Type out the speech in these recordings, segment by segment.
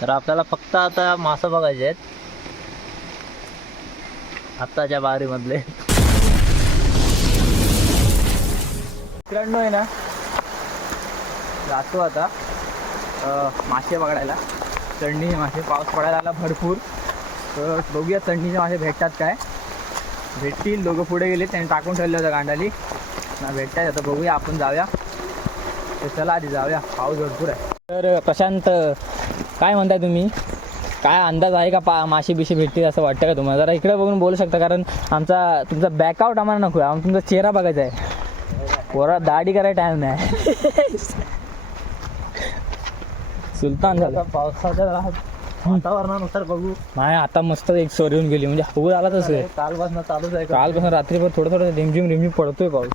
तर आपल्याला फक्त आता मासे बघायचे आहेत आत्ताच्या बारीमधले. मित्रांनो आहे ना, जातो आता मासे पकडायला. चढणीचे मासे, पाऊस पडायला आला भरपूर. तर बघूया चढणीचे मासे भेटतात काय. भेटतील. दोघं पुढे गेले, त्यांनी टाकून ठेवलं होतं गांडाली ना, भेटतायत आता. बघूया, आपण जाऊया. तर चला आधी जाऊया, पाऊस भरपूर आहे. तर प्रशांत, काय म्हणताय तुम्ही? काय अंदाज आहे का मासे बिशे भेटतील असं वाटतं का तुम्हाला? जरा इकडे बघून बोलू शकता, कारण तुमचा बॅकआउट आम्हाला नको आहे. आम्हाला तुमचा चेहरा बघायचा आहे. पोरा दाढी करायला टाइम नाही. सुलतान झाला पावसाच्या वातावरणानुसार. बघू नाही, आता मस्त एक सर येऊन गेली, म्हणजे हवं आला तसं. कालपासून चालूच आहे, कालपासून रात्रीभर थोडं थोडं रिमझिम पडतोय पाऊस.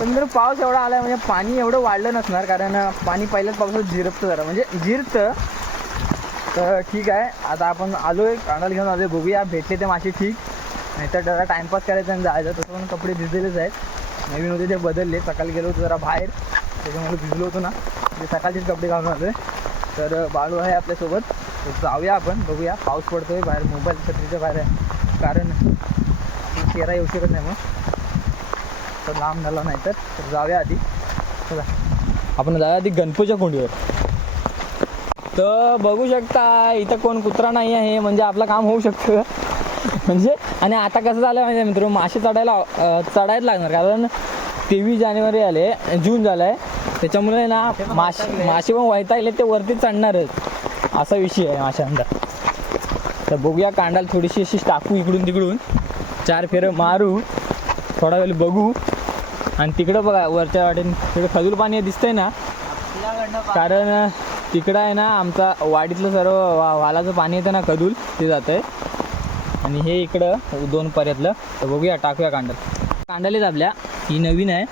पण जर पाऊस एवढा आलाय म्हणजे पाणी एवढं वाढलं नसणार, कारण पाणी पहिल्याच पावसात जिरपतं जरा, म्हणजे जिरतं. तर ठीक आहे, आता आपण आलोय, कांडाला घेऊन आलोय. बघूया भेटले ते मासे ठीक, नाहीतर जरा टाइमपास करायचं आणि जायचं. तसं पण कपडे भिजलेलेच आहेत, नवीन होते ते बदलले. सकाळी गेलो होतो जरा बाहेर, त्याच्यामुळे भिजलो होतो ना, ते सकाळचेच कपडे घालून आलोय. तर बाळू आहे आपल्यासोबत, तर जाऊया आपण. बघूया, पाऊस पडतोय बाहेर, मोबाईल छत्रीच्या बाहेर आहे, कारण चेहरा येऊ शकत नाही मग, तर लांब झाला नाही. तर जाऊया आधी. चला आपण जाऊया आधी गणपतीच्या कोंडीवर. तर बघू शकता इथं कोण कुत्रा नाही आहे, म्हणजे आपलं काम होऊ शकतं. म्हणजे आणि आता कसं झालं म्हणजे मित्र, मासे चढायला लागणार, कारण 23 जानेवारी आले, जून झालं आहे, त्याच्यामुळे ना मासे पण वैतागले, ते वरती चढणारच, असा विषय आहे माशांचा. तर बघूया, कांडाला थोडीशी अशी टाकू इकडून तिकडून, 4 फेरं मारू, थोडा वेळ बघू. आणि तिकडं बघा वरच्या वाटेने तिकडं खजूर पाणी दिसतंय ना, कारण तिकडं आहे ना आमचा वाडीतलं सर्व वालाचं पाणी येतं ना, खजूल ते जातं आहे. आणि हे इकडं 2 पर्यातलं. तर बघूया, टाकूया कांडालीच आपल्या. ही नवीन आहे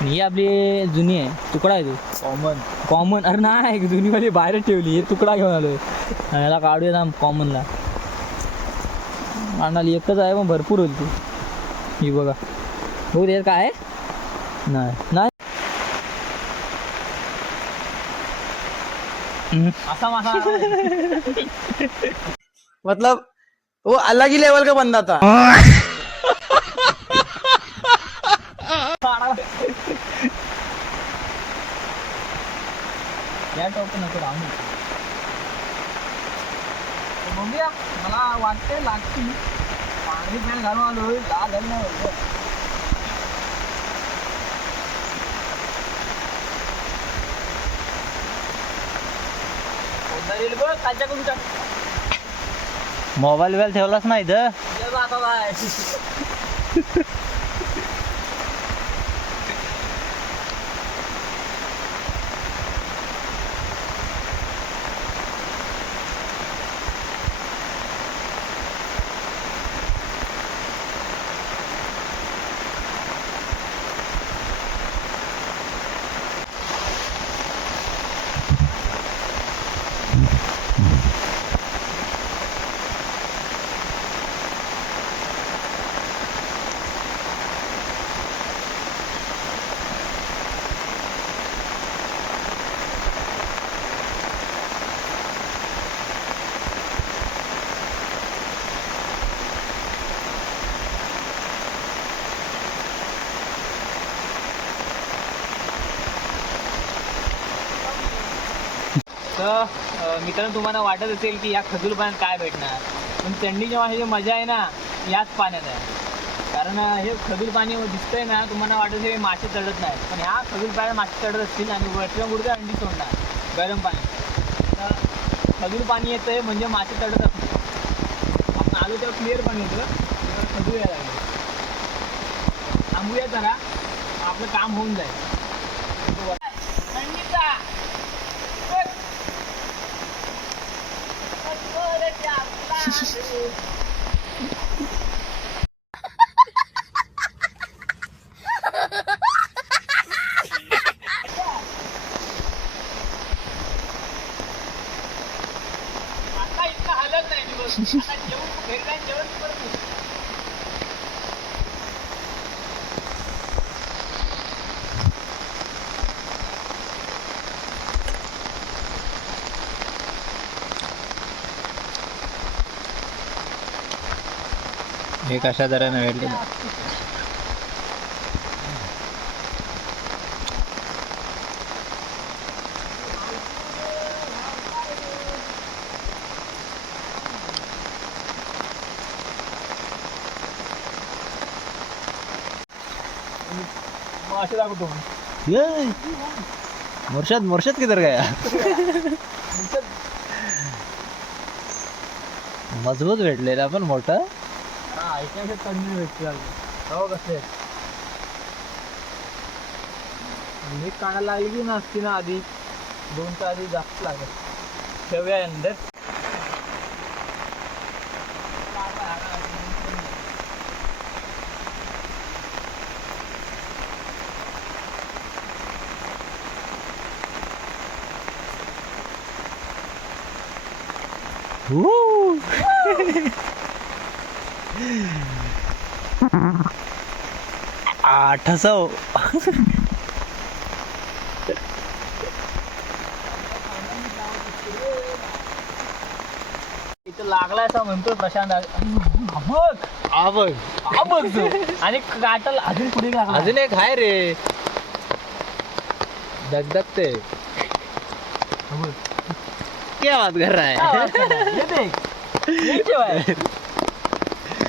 आणि ही आपली जुनी आहे. तुकडा आहे तो कॉमन. अरे नाही, जुनीवाली बाहेर ठेवली, हे तुकडा घेऊन आलो आहे. याला काढूया ना कॉमनला. कांडाली एकच आहे पण भरपूर होती ती. ही बघा, बघू दे काय नाही असा मासा. मतलब वो अलग ही लेवल का बंदा था. या टोप नको राहू. बघूया, मला वाटते लागतील. पाणी फॅन घालून आलो, लागल नाही. मोबाईल वेल ठेवलाच नाही तर तर मित्रांनो, तुम्हाला वाटत असेल की या खजूर पाण्यात काय भेटणार, पण चंडीच्या माशाची मजा आहे ना याच पाण्यात आहे. कारण हे खजूर पाणी दिसतंय ना, तुम्हाला वाटत असेल मासे चढत नाही, पण ह्या खजूर पाण्यात मासे चढत असतील आणि वरच्या कुठे अंडी सोडणार गरम पाणी. तर खजूर पाणी येतं आहे म्हणजे मासे चढत असतील. आपण आलो तेव्हा क्लिअर पाणी होतं, तेव्हा खजूर यायला लागलं. थांबूया जरा, आपलं काम होऊन जाईल. आता इतकं हालत नाही दिवस. आता जेवण परत. हे कशा तऱ्हेने भेटले मासे दाखवतो मुर्शद मुर्शद किधर गया मजबूत भेटलेला पण मोठा हा ऐकण्याचे तंदूर भेटते हो कसे मीठ काढायला लागली की नसती ना आधी 2च्या आधी जास्त लागत ठेवूया अंदर आठ सौ इथं लागलाय असं म्हणतोय प्रशांत बघ बघ बघ तू. आणि काटल अजून पुढे लागला अजून एक आहे रे दगदगते क्या बात कर रहा है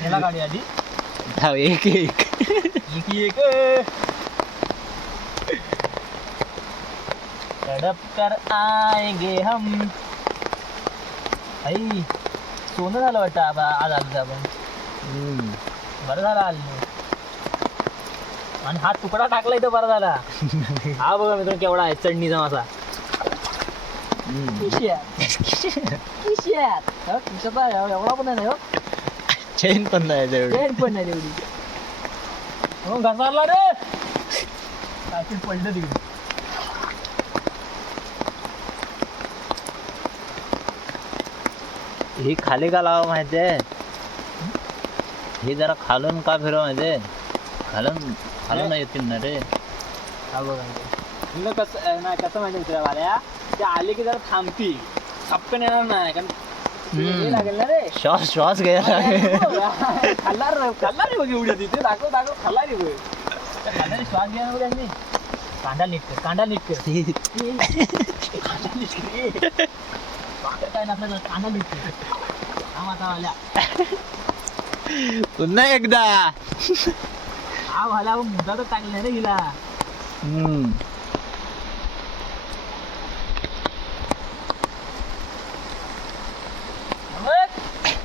याला गाडी आधी धाव एक एक एक तड़प कर आएंगे हम आई सोनं झालं वाटतं आज आलं आपण बरं झालं आलं आणि हा तुकडा टाकला इथं बरं झाला हा बघा मित्रांनो केवढा आहे चढणीचा मासा एवढा पण नाही हो चैन पण नाही तेवढी ट्रेन पण नाही एवढी हो घसारला रे काहीतरी पडलं तिकडे ही खाली का लावा माहितीये हे जरा खालून का फिरवा माहितीये खालून खालून येतील ना रे हा बघा तुला कसं नाही कसं माहिती मित्रा वाल्या ते आले की जरा थांबती टपकन येणार नाही कारण हे लागेल ना रे श्वास श्वास घ्यायला खाल्ला रे बघ एवढी तिथे दाखव खाल्ला रे बघ त्या खाल्ल्याने श्वास घ्या ना त्यांनी कांदा नीट कर काय नसलं कांदा नीट कर हा आता वाल्या पुन्हा एकदा हा वाला मुद्दा तर टाकला रे हिला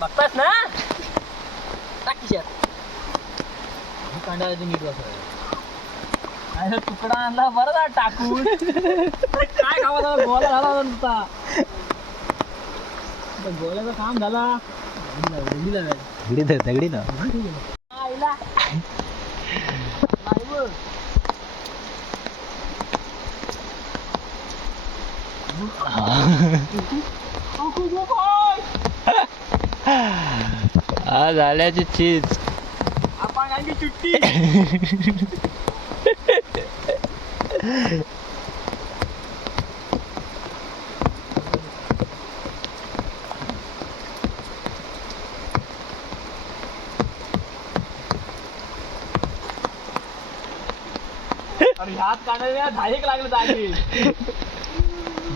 बघतास ना टाकीशात कांदा नीट बसला तुकडा आणला बरं ना टाकून काय खावा गोला झाला नुसता गोल्याचं काम झाला दगडी ना आईला हा झाल्याची चीज आपण आणली चुट्टी अरे ह्यात काढायला 10 लागले जागे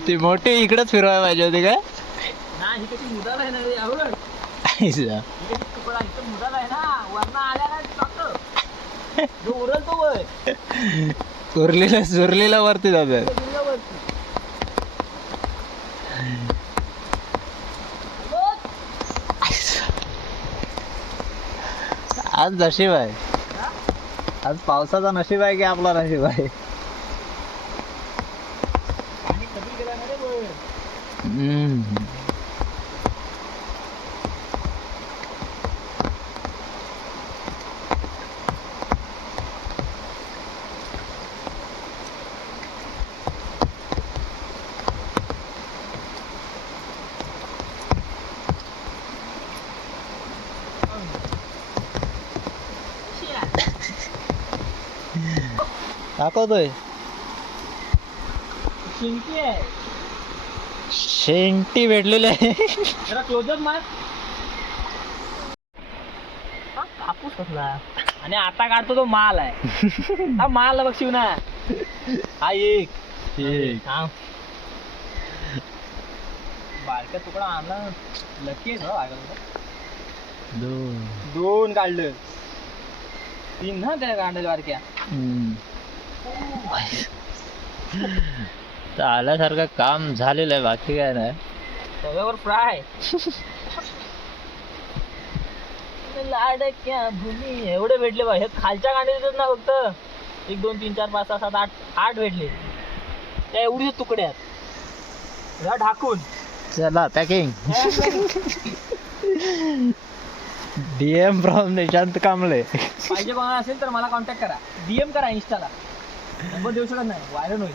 ती मोठी इकडेच फिरवायला पाहिजे होती काय ना ही कशी मुदाला आहे ना रे आवड तुकडा इथं मुदाला आहे ना वरना आल्या ना डॉक्टर जो उरल तो वर सुरलीला वरती जातात आज नशीब आहे आज पावसाचा नशीब आहे की आपला नशीब आहे आणि कधी गेला ना रे वर दाखवतोय शिंकी आहे शेंटी भेटलेली आहे जरा क्लोजअप मार कापूस कसला आणि आता काढतो तो माल आहे हा माल बघ शिवना हा एक थांब. बारका तुकडा आणला लकी आहे ना दोन काढलं 3 ना त्या काढलं बारक्या आल्यासारखं काम झालेलं आहे बाकी काय नाही. सगळ्यावर फ्राय लाडक्या भूमी एवढे भेटले बा. हे खालच्या कांडे देतात ना फक्त 1 2 3 4 5 6 7 8 8 भेटले त्या एवढे तुकड्यात या ढाकून चला packing. DM from Nishant Kamble. पाहिजे कोणाला असेल तर मला कॉन्टॅक्ट करा DM करा इंस्टाला नंबर देऊ शकत नाही व्हायरल होईल.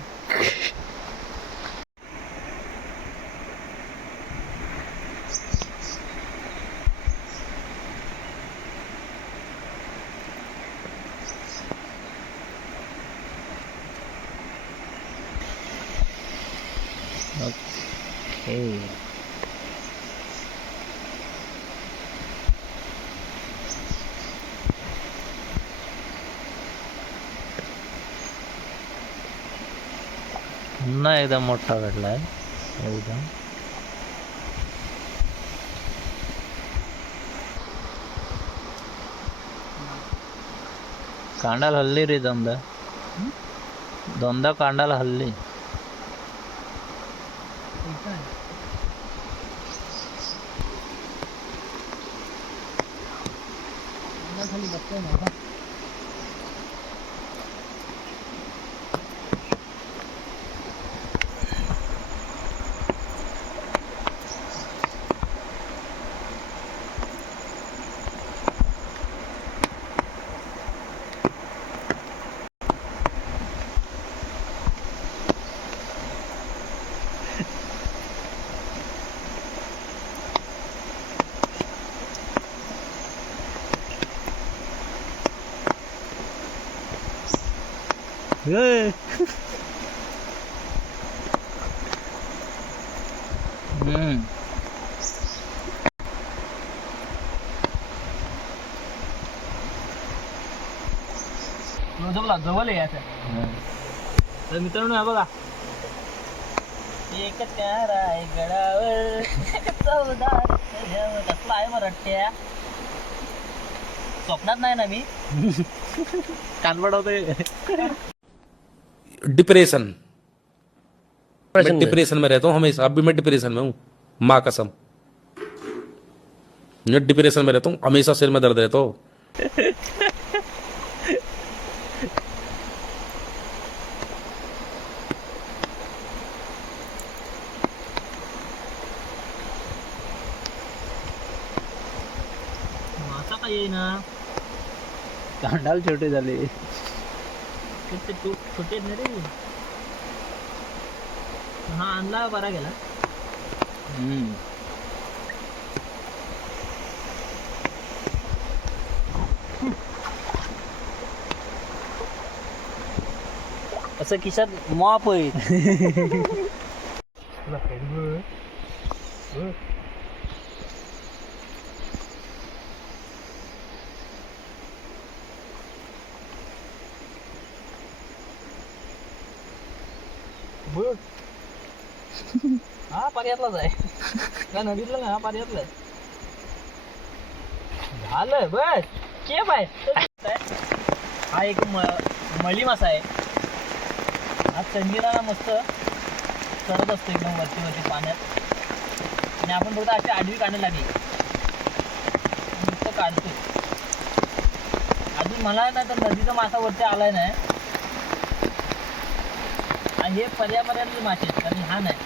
ओके पुन्हा एकदम मोठा भेटलाय एकदम. कांडाला हल्ली रे दोनदा कांडाला हल्ली. खाली बसतोय ना जवळ आहे तर मित्रांनो हा बघा एक आहे गडावर चौदार कसला आहे मराठ्या स्वप्नात नाही ना मी कान पडवतोय. डिप्रेशन मैं डिप्रेशन में रहता हूँ हमेशा. अभी मैं डिप्रेशन में हूँ माँ कसम. मैं डिप्रेशन में रहता हूँ हमेशा. सिर में दर्द रहता हो. मासा काय येईना कांडाल छोटी झाली. ते छोटे आहेत ना रे. हा आणला बरा गेला. असं खिशात मॉप होईल. हा पर्यातलाच आहे त्या नदीतला ना. हा पर्यातला आहे. झालं बस केप आहे. हा एक मळी मासा आहे. हा चंदीला ना मस्त चढत असतो एकदम वरती वरती पाण्यात आणि आपण फक्त अशी आडवी काढायला लागली नुसतं काढतोय. अजून मला ना तर नदीचा मासा वरती आलाय नाही. हे पर्यापर्यंत मासे आहेत कारण हा नाही.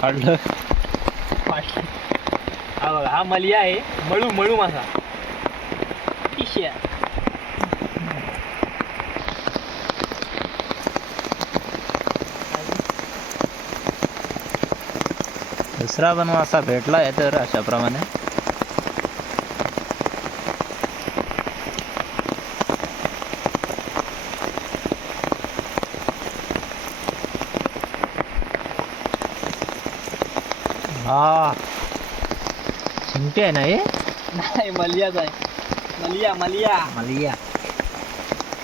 काढलं. हा बघा हा मलिया आहे. मळू मळू मासा टिशिया. दुसरा पण मासा भेटला आहे तर अशाप्रमाणे. हा चिमटे आहे ना हे नाही मलियाच आहे. मलिया मलिया. मलिया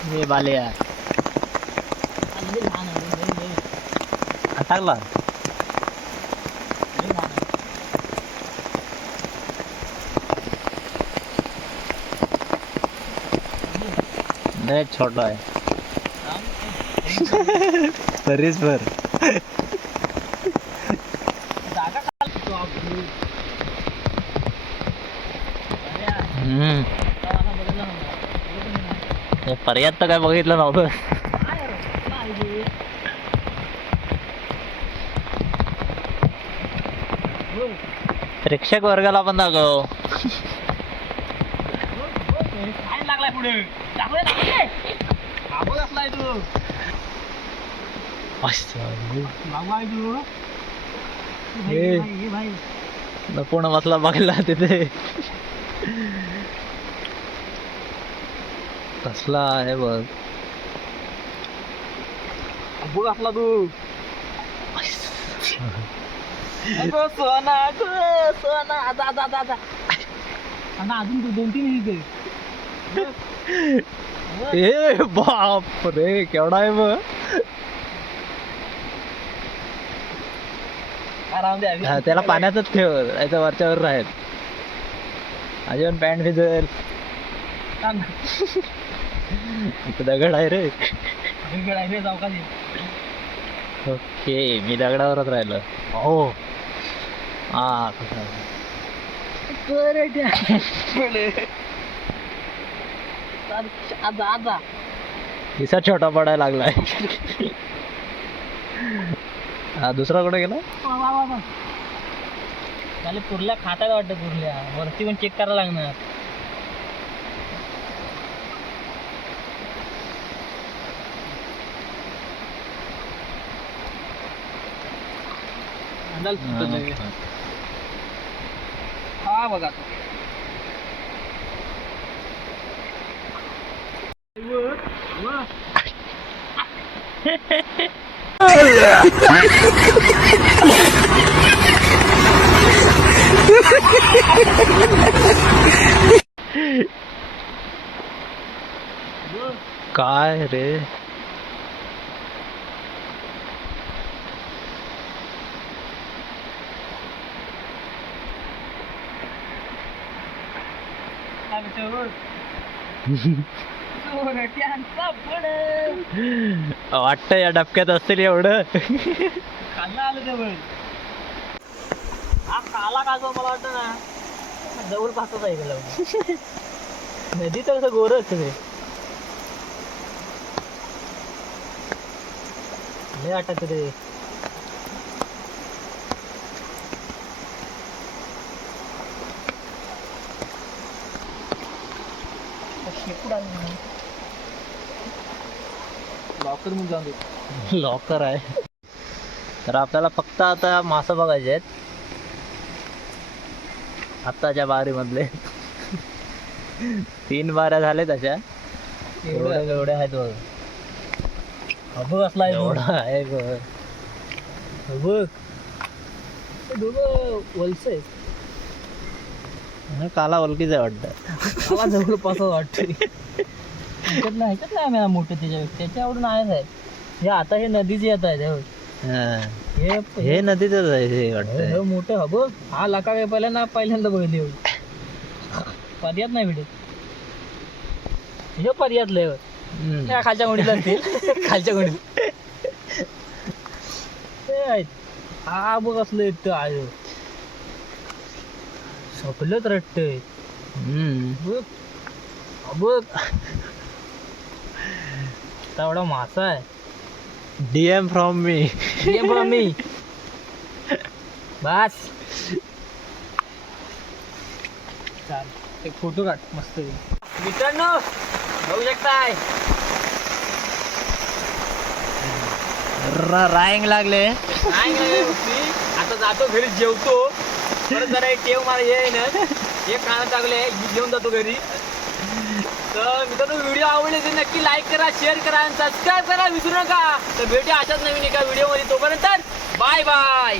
हे बालिया टाकला नाही छोटा आहे तरीच भर हे पर्याय तर काय बघितलं नव्हतं प्रेक्षक वर्गाला पण दाखव काय लागलाय पुढे असलाय तू मागवाय तू हे. भाई लपून बसला बघला तिथे कसला आहे बघ बघ असला तू अगं सोना अगं सोना आता आता आता आता आता अजून तू 2-3 मिनिट ए बाप रे केवढा आहे बघ आराम द्या हा, त्याला पाण्यातच ठेव याच्या वरच्यावर राहील अजून पॅन्ट भिजेल दगड आहे रे चौकाशी ओके मी दगडावरच राहिलो हो हा आता दिसा छोटा पडायला लागलाय हा दुसरा कुठे गेला त्याला कुर्ल्या खातायला वाटतं कुर्ल्या वरती पण चेक करायला लागणार हा बघा तो काय रे वाटतं या डबक्यात असतील एवढं काला आलं जवळ हा काला काजवा मला वाटतं ना जवळ पासच आहे गेला नदी तर कसं गोर असतं ते लय वाटत ते लॉकर मध्ये जाऊन दे लॉकर आहे तर आपल्याला फक्त आता मासे बघायचे आहेत आत्ताच्या बारीमधले 3 बाऱ्या झाले तशा एवढ्या एवढ्या आहेत बघ बघ असला एवढा आहे बघ बघ दोघं वलस आहे काला ओळखीच आहे वाटतं मला जवळपास वाटतं ह्याच्यात नाही आम्ही मोठं त्याच्यावरून आहेच आहे हे आता हे नदीचे येत आहे हा. हे नदीतच आहे हे वाटतं मोठं हा बघ हा लका काय पहिल्यांदा बघितली एवढी पर्यात नाही भेटत हे पर्यातलं हम्म. त्या खालच्या गोडीत असतील खालच्या गोडीत ते आहेत हा बघ असलं येतं आहे सगळंच रट्टय हम्म. बघ हा बघ एवढा मासा आहे DM फ्रॉम मी ये बघ मी बस चाल एक फोटो काढ मस्त मित्रांनो बघू शकताय रांग लागले नाही नाही मी आता जातो घरी जेवतो परत जरा एक टेव मला ये ना एक कानात टाकले घेऊन जातो घरी तर मित्रांनो व्हिडिओ आवडले तर नक्की लाईक करा शेअर करा आणि सबस्क्राईब करा विसरू नका तर भेटूया अशाच नवीन एका व्हिडिओमध्ये तोपर्यंत बाय बाय